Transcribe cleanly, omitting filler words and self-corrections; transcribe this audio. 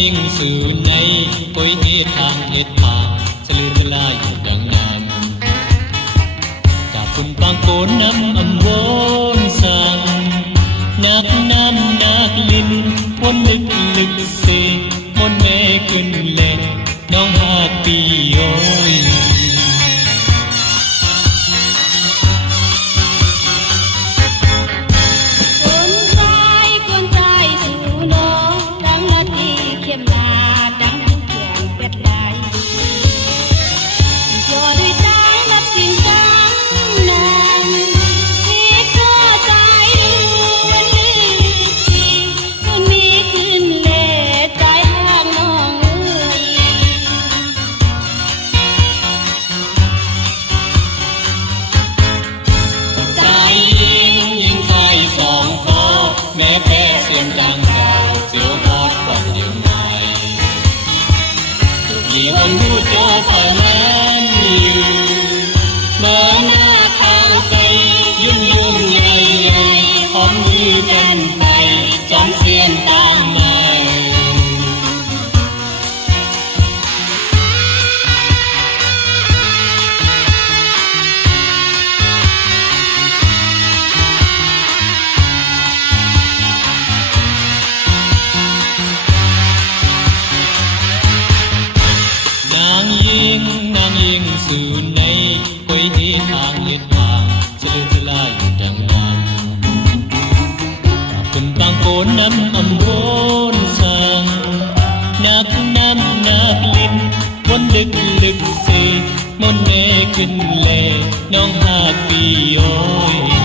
ยิงสู่ในปุยเหตุทางเหตุผาสลือสลายอยู่ดังนั้นจากคุณปางโกนน้ำอำวนสั่งนักน้ำนักลินวนลึกลึกเสมนแม่ขึ้นเล่นน้องหาปีโอย แม่แพ้เสียงดังเก่าเสียวฮอดกว่ายังไงทุกยี่วันรู้เจอผ่านแลนอยู่เมื่อหน้าเข้าไปยุ่งยุ่งใหญ่ใหญ่หอมมือกันไปจอมเสียนตามมา นางยิงสู่ในปุยที่ทางเหตุทางเฉลือสลายอยู่ดังนั้นเป็นบางโกนน้ำอำวนสั่งนักน้ำนักลิ้นวนลึกลึกเสมนแม่ขึ้นแลน้องหาปีโอย